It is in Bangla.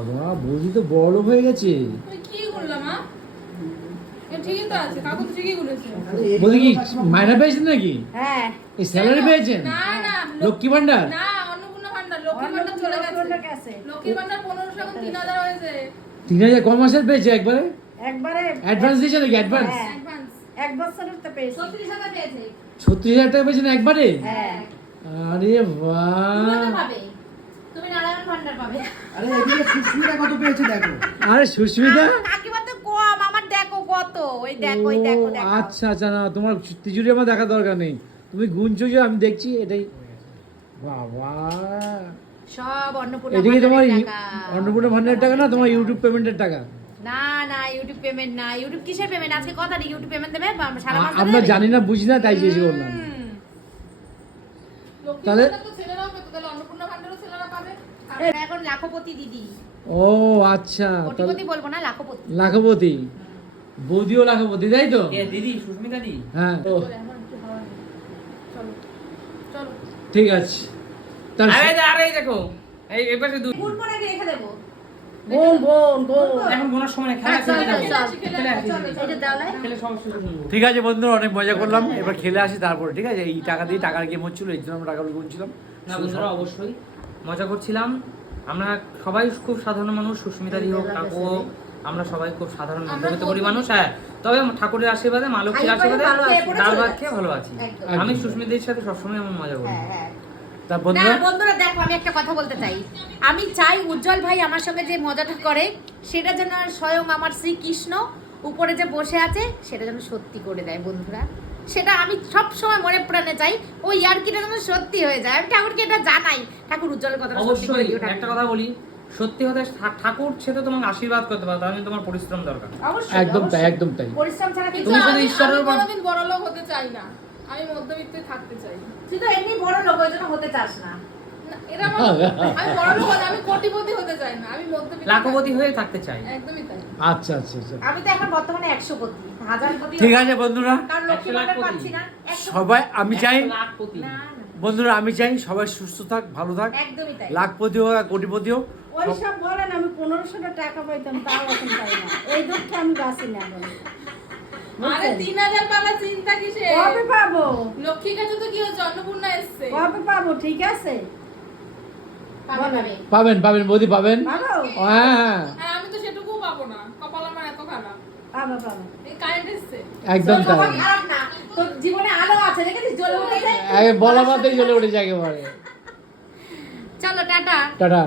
বাবা বৌদি তো বড় হয়ে গেছে। কি করলাম মা? ঠিকই তো আছে, কাকু তো ঠিকই বলেছে। বৌদি কি মাইনা পেয়েছেন নাকি? হ্যাঁ। এই স্যালারি পেয়েছেন? না না, লক্ষ্মী ভান্ডার? না অন্নপূর্ণা ভান্ডার, লক্ষ্মী ভান্ডার চলে গেছে। লক্ষ্মী ভান্ডার 1500 এখন 3000 হয়েছে। 3000 কম মাসের পেয়েছে একবারে? একবারে অ্যাডভান্স দিয়েছে নাকি? অ্যাডভান্স অ্যাডভান্স এক বছরের তো পেয়েছি। 36000 পেয়েছে। 36000 টাকা পেয়েছেন একবারে? হ্যাঁ। আরে বাহ, পাবে তুমি নারায়ণ ভান্ডার পাবে। আরে এদিকে সুস্মিতা কত পেয়েছে দেখো। আরে সুস্মিতা, কাকিমা তো কম, আমার দেখো কত। ওই দেখো, ওই দেখো, ও, দেখো। আচ্ছা আচ্ছা, না তোমার তিজুরি আমার দেখা দরকার নেই, তুমি গুনছো যে আমি দেখছি এটাই। বাবা, সব অন্নপূর্ণা এটা কি তোমার ভান্ডারের টাকা। অন্নপূর্ণা ভান্ডারের টাকা না তোমার ইউটিউব পেমেন্টের টাকা? না না, ইউটিউব পেমেন্ট না। ইউটিউব কিসের পেমেন্ট? আজকে কথা নেই, ইউটিউব পেমেন্ট দেবে সারা মাস আমরা জানি না, বুঝি না, তাই জিজ্ঞেস করলাম। তাহলে? তাহলে তো ছেলেরাও পেতো, তাহলে অন্নপূর্ণা ভান্ডারও ছেলেরা পাবে। এখন লাখপতি দিদি। ও আচ্ছা, কোটিপতি বলবো না, লাখপতি। লাখপতি বৌদিও লাখপতি, তাই তো? দিদি সুস্মিতা দি। হ্যাঁ, ও এখন একটু হাওয়া নেই। চলো চলো। ঠিক আছে। তাহলে আরে দেখো এই পাশে দুধ। গুণ করে রেখে দেবো। বোন এখন বোনার সময় না, খেলা চল, খেলে চল, খেলে এটা দাও না। খেলে সমস্ত কিছু। ঠিক আছে বন্ধুরা, অনেক মজা করলাম, এবার খেলে আসি তারপরে। ঠিক আছে, এই টাকা দিয়ে টাকার গেম হচ্ছিল, এই জন্য আমরা টাকাগুলো গুনছিলাম। না বন্ধুরা অবশ্যই মজা করছিলাম। আমরা সবাই খুব সাধারণ মানুষ, সুস্মিতা দি হোক, কাকু হোক, আমরা সবাই খুব সাধারণ মধ্যবিত্ত পরিবার মানুষ। হ্যাঁ, তবে ঠাকুরের আশীর্বাদে, মা লক্ষ্মীর আশীর্বাদে ডাল ভাত খেয়ে ভালো আছি। আমি সুস্মিতার সাথে সবসময় আমার মজা করি। তা না বন্ধুরা, বন্ধুরা দেখো, আমি একটা কথা বলতে চাই। আমি চাই উজ্জ্বল ভাই আমার সঙ্গে যে মজাটা করে সেটা যেন স্বয়ং আমার শ্রীকৃষ্ণ উপরে যে বসে আছে সেটা যেন সত্যি করে দেয় বন্ধুরা। সেটা আমি সব সময় মনে প্রাণে চাই, ওই ইয়ার্কিটা যেন সত্যি হয়ে যায়। আমি ঠাকুরকে এটা জানাই, ঠাকুর উজ্জ্বলের কথা সত্যি করে অবশ্যই দিও। একটা কথা বলি, সত্যি হতে ঠাকুর সেটা তোমাকে আশীর্বাদ করতে পারে, তার জন্য তোমার পরিশ্রম দরকার। অবশ্যই একদম তাই, অবশ্যই। একদম তাই। পরিশ্রম ছাড়া কিছু তুমি না। শুধু ঈশ্বরের আমি উপর- কোনোদিন বড় লোক হতে চাই না, আমি মধ্যবিত্তই থাকতে চাই। তুই তো এমনি বড় লোক, ওই জন্য হতে চাস না। না, এরা আমি বড় লোক হতে, আমি কোটিপতি হতে চাই না, আমি মধ্যবিত্ত লাখপতি হয়ে থাকতে চাই। একদমই তাই। আচ্ছা আচ্ছা আচ্ছা, আমি তো এখন বর্তমানে 100 কোটি, 1000 কোটি। ঠিক আছে বন্ধুরা, কারণ লক্ষ্মী 100 লাখ ভান্ডার কোটি। পাচ্ছি না। 100 সবাই, আমি চাই, 100 লাখপতি। না না, বন্ধুরা আমি চাই সবাই সুস্থ থাক, ভালো থাক, একদমই তাই। লাখপতি হোক আর কোটিপতি হোক। ওইসব বলেন, আমি 1500 টাকা পাইতাম, তাও এখন পাই না। এই দুঃখে আমি বাঁচি না এখন। আরে 3000 পাবা, চিন্তা কিসে? কবে পাবো? লক্ষ্মী কাছে তো কি হচ্ছে, অন্নপূর্ণা এসছে। কবে পাবো? ঠিক আছে, পাবে। পাবেন পাবেন বৌদি, পাবেন। পাবো হ্যাঁ হ্যাঁ, আর আমি তো সেটুকুও পাবো না, কপাল আমার এত খারাপ। পাবো পাবো। এই কারেন্ট এসছে। একদম তাই। তোমার খারাপ না, তোর জীবনে আলো আছে, দেখেছিস জ্বলে উঠেছে। বলা মাত্রই জ্বলে উঠেছে একেবারে। চলো টাটা। টাটা।